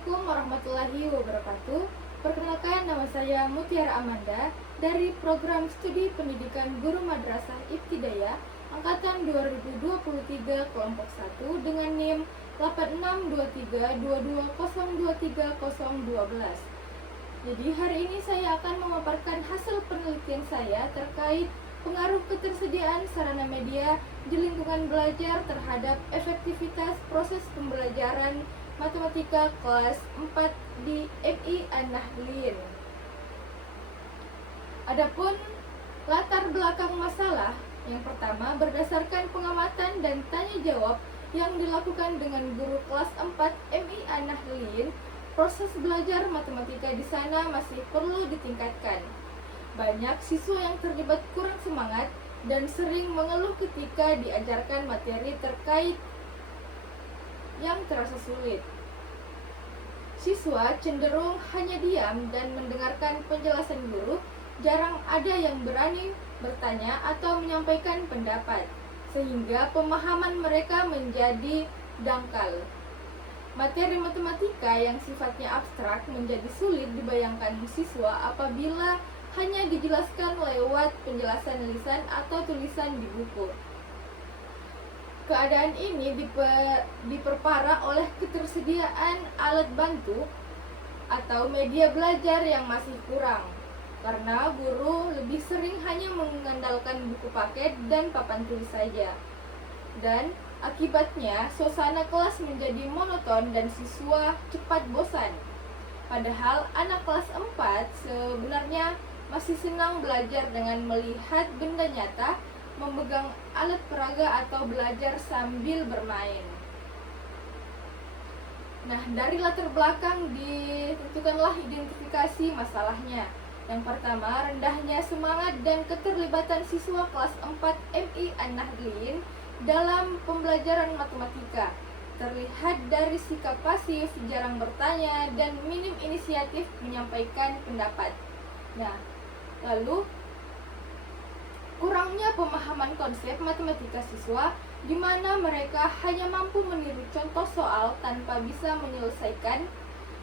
Assalamualaikum warahmatullahi wabarakatuh. Perkenalkan, nama saya Mutiara Amanda dari Program Studi Pendidikan Guru Madrasah Ibtidaiyah Angkatan 2023 Kelompok 1 dengan NIM 862322023012. Jadi hari ini saya akan memaparkan hasil penelitian saya terkait pengaruh ketersediaan sarana media di lingkungan belajar terhadap efektivitas proses pembelajaran Matematika kelas 4 di MI An-Nahdliyin. Adapun latar belakang masalah, yang pertama berdasarkan pengamatan dan tanya jawab yang dilakukan dengan guru kelas 4 MI An-Nahdliyin, proses belajar matematika di sana masih perlu ditingkatkan. Banyak siswa yang terlibat kurang semangat dan sering mengeluh ketika diajarkan materi terkait yang terasa sulit. Siswa cenderung hanya diam dan mendengarkan penjelasan guru, jarang ada yang berani bertanya atau menyampaikan pendapat, sehingga pemahaman mereka menjadi dangkal. Materi matematika yang sifatnya abstrak menjadi sulit dibayangkan siswa apabila hanya dijelaskan lewat penjelasan lisan atau tulisan di buku. Keadaan ini diperparah oleh ketersediaan alat bantu atau media belajar yang masih kurang, karena guru lebih sering hanya mengandalkan buku paket dan papan tulis saja. Dan akibatnya suasana kelas menjadi monoton dan siswa cepat bosan. Padahal anak kelas 4 sebenarnya masih senang belajar dengan melihat benda nyata, memegang alat peraga atau belajar sambil bermain. Nah, dari latar belakang ditentukanlah identifikasi masalahnya. Yang pertama, rendahnya semangat dan keterlibatan siswa kelas 4 MI An-Nahdliyin dalam pembelajaran matematika. Terlihat dari sikap pasif, jarang bertanya, dan minim inisiatif menyampaikan pendapat. Nah, lalu kurangnya pemahaman konsep matematika siswa, di mana mereka hanya mampu meniru contoh soal tanpa bisa menyelesaikan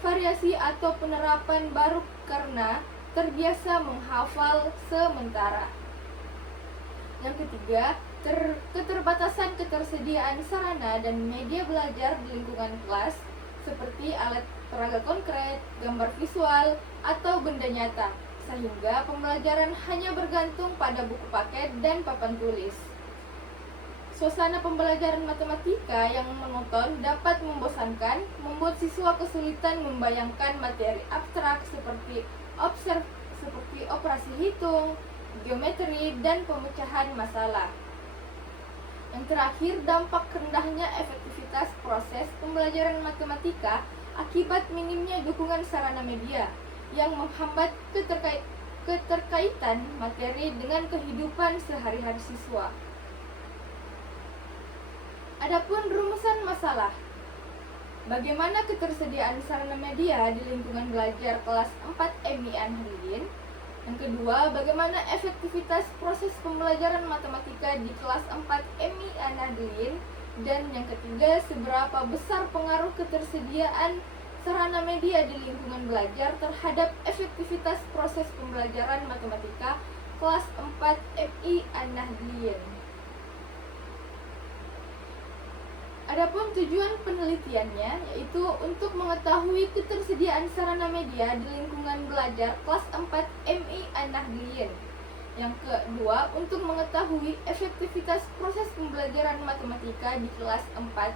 variasi atau penerapan baru karena terbiasa menghafal sementara. Yang ketiga, keterbatasan ketersediaan sarana dan media belajar di lingkungan kelas seperti alat peraga konkret, gambar visual, atau benda nyata, sehingga pembelajaran hanya bergantung pada buku paket dan papan tulis. Suasana pembelajaran matematika yang monoton dapat membosankan, membuat siswa kesulitan membayangkan materi abstrak seperti operasi hitung, geometri, dan pemecahan masalah. Yang terakhir, dampak rendahnya efektivitas proses pembelajaran matematika akibat minimnya dukungan sarana media yang menghambat keterkaitan materi dengan kehidupan sehari-hari siswa. Adapun rumusan masalah, bagaimana ketersediaan sarana media di lingkungan belajar kelas 4 MI An-Nahdliyin. Yang kedua, bagaimana efektivitas proses pembelajaran matematika di kelas 4 MI An-Nahdliyin. Dan yang ketiga, seberapa besar pengaruh ketersediaan sarana media di lingkungan belajar terhadap efektivitas proses pembelajaran matematika kelas 4 MI An-Nahdliyin. Adapun tujuan penelitiannya yaitu untuk mengetahui ketersediaan sarana media di lingkungan belajar kelas 4 MI An-Nahdliyin. Yang kedua, untuk mengetahui efektivitas proses pembelajaran matematika di kelas 4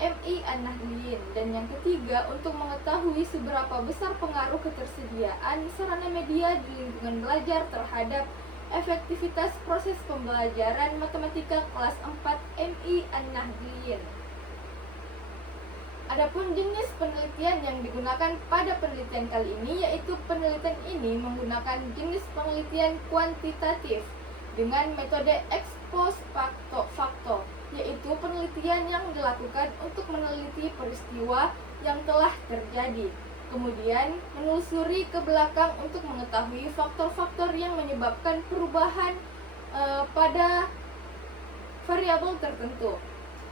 MI An-Nahdliyin. Dan yang ketiga, untuk mengetahui seberapa besar pengaruh ketersediaan sarana media di lingkungan belajar terhadap efektivitas proses pembelajaran matematika kelas 4 MI An-Nahdliyin. Adapun jenis penelitian yang digunakan pada penelitian kali ini, yaitu penelitian ini menggunakan jenis penelitian kuantitatif dengan metode ex post facto, yaitu penelitian yang dilakukan untuk meneliti peristiwa yang telah terjadi, kemudian menelusuri ke belakang untuk mengetahui faktor-faktor yang menyebabkan perubahan pada variabel tertentu.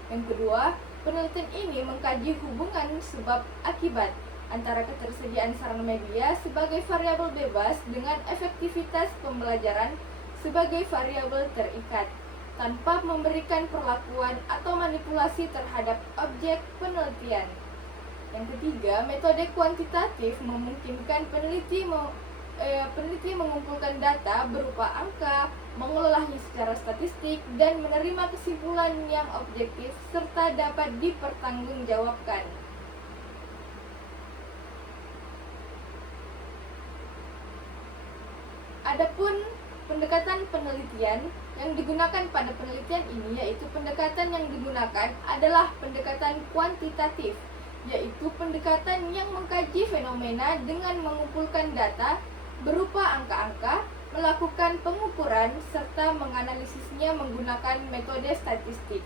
Yang kedua, penelitian ini mengkaji hubungan sebab akibat, antara ketersediaan sarana media sebagai variabel bebas dengan efektivitas pembelajaran sebagai variabel terikat, tanpa memberikan perlakuan atau manipulasi terhadap objek penelitian. Yang ketiga, metode kuantitatif memungkinkan peneliti mengumpulkan data berupa angka, mengolahnya secara statistik, dan menerima kesimpulan yang objektif serta dapat dipertanggungjawabkan. Adapun pendekatan penelitian yang digunakan pada penelitian ini, yaitu pendekatan yang digunakan adalah pendekatan kuantitatif, yaitu pendekatan yang mengkaji fenomena dengan mengumpulkan data berupa angka-angka, melakukan pengukuran, serta menganalisisnya menggunakan metode statistik.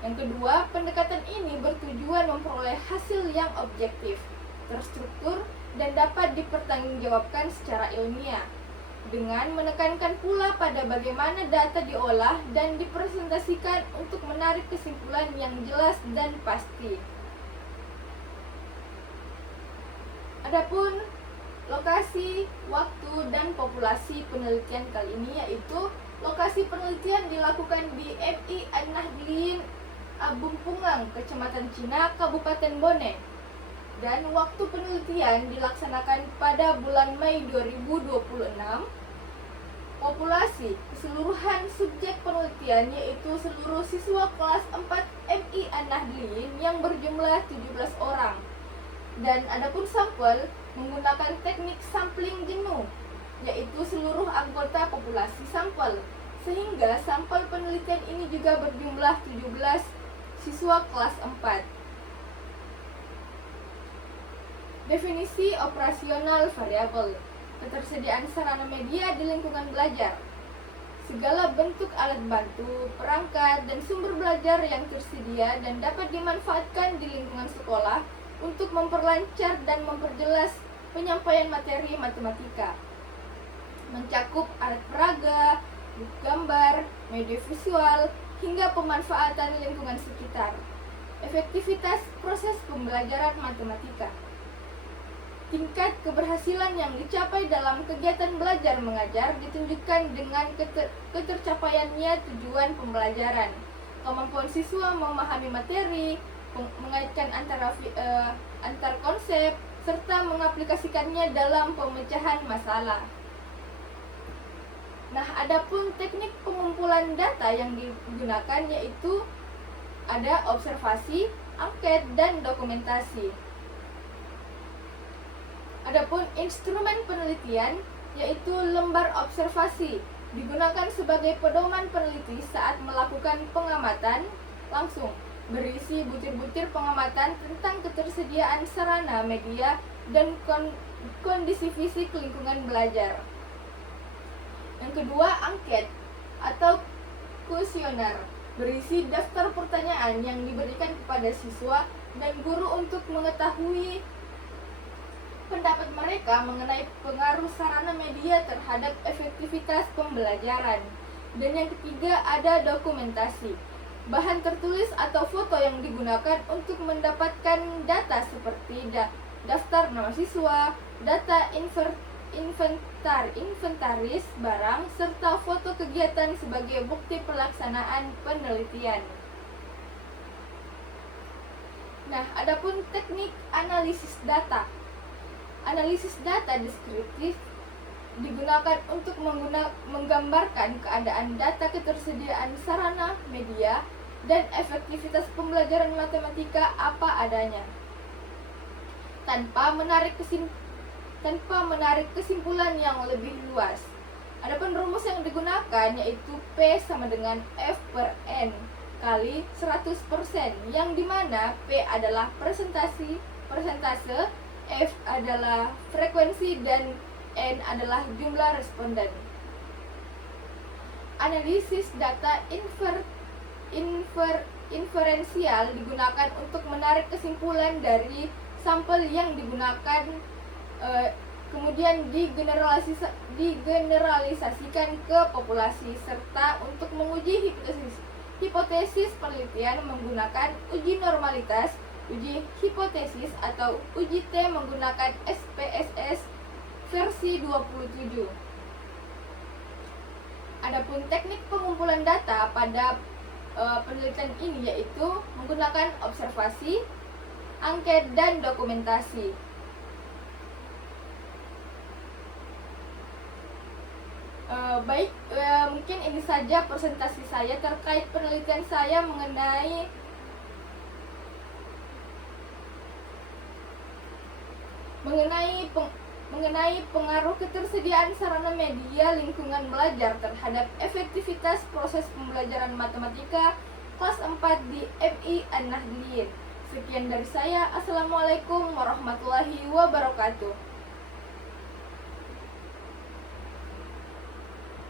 Yang kedua, pendekatan ini bertujuan memperoleh hasil yang objektif, terstruktur, dan dapat dipertanggungjawabkan secara ilmiah, dengan menekankan pula pada bagaimana data diolah dan dipresentasikan untuk menarik kesimpulan yang jelas dan pasti. Adapun lokasi, waktu, dan populasi penelitian kali ini, yaitu lokasi penelitian dilakukan di MI An-Nahdliyin Abumpungang, Kecamatan Cina, Kabupaten Bone. Dan waktu penelitian dilaksanakan pada bulan Mei 2026. Populasi keseluruhan subjek penelitian yaitu seluruh siswa kelas 4 MI An-Nahdliyin yang berjumlah 17 orang. Dan adapun sampel menggunakan teknik sampling jenuh, yaitu seluruh anggota populasi sampel, sehingga sampel penelitian ini juga berjumlah 17 siswa kelas 4. Definisi operasional variabel: ketersediaan sarana media di lingkungan belajar. Segala bentuk alat bantu, perangkat, dan sumber belajar yang tersedia dan dapat dimanfaatkan di lingkungan sekolah untuk memperlancar dan memperjelas penyampaian materi matematika. Mencakup alat peraga, buku gambar, media visual, hingga pemanfaatan lingkungan sekitar. Efektivitas proses pembelajaran matematika. Tingkat keberhasilan yang dicapai dalam kegiatan belajar mengajar ditunjukkan dengan ketercapaiannya tujuan pembelajaran, kemampuan siswa memahami materi, mengaitkan antar konsep, serta mengaplikasikannya dalam pemecahan masalah. Nah, adapun teknik pengumpulan data yang digunakan yaitu ada observasi, angket, dan dokumentasi. Adapun instrumen penelitian yaitu lembar observasi, digunakan sebagai pedoman peneliti saat melakukan pengamatan langsung, berisi butir-butir pengamatan tentang ketersediaan sarana media dan kondisi fisik lingkungan belajar. Yang kedua, angket atau kuesioner, berisi daftar pertanyaan yang diberikan kepada siswa dan guru untuk mengetahui pendapat mereka mengenai pengaruh sarana media terhadap efektivitas pembelajaran. Dan yang ketiga, ada dokumentasi, bahan tertulis atau foto yang digunakan untuk mendapatkan data seperti daftar nama siswa, data inventaris barang, serta foto kegiatan sebagai bukti pelaksanaan penelitian. Nah, adapun teknik analisis data. Analisis data deskriptif digunakan untuk menggambarkan keadaan data ketersediaan sarana media dan efektivitas pembelajaran matematika apa adanya, tanpa menarik kesimpulan yang lebih luas. Adapun rumus yang digunakan yaitu P sama dengan F per N kali 100%, yang dimana P adalah persentase, F adalah frekuensi, dan N adalah jumlah responden. Analisis data inferensial digunakan untuk menarik kesimpulan dari sampel yang digunakan, kemudian digeneralisasikan ke populasi, serta untuk menguji hipotesis penelitian menggunakan uji normalitas uji hipotesis atau uji T menggunakan SPSS versi 27. Adapun teknik pengumpulan data pada penelitian ini yaitu menggunakan observasi, angket, dan dokumentasi. Mungkin ini saja presentasi saya terkait penelitian saya mengenai pengaruh ketersediaan sarana media lingkungan belajar terhadap efektivitas proses pembelajaran matematika kelas 4 di MI An-Nahdliyin. Sekian dari saya. Assalamualaikum warahmatullahi wabarakatuh.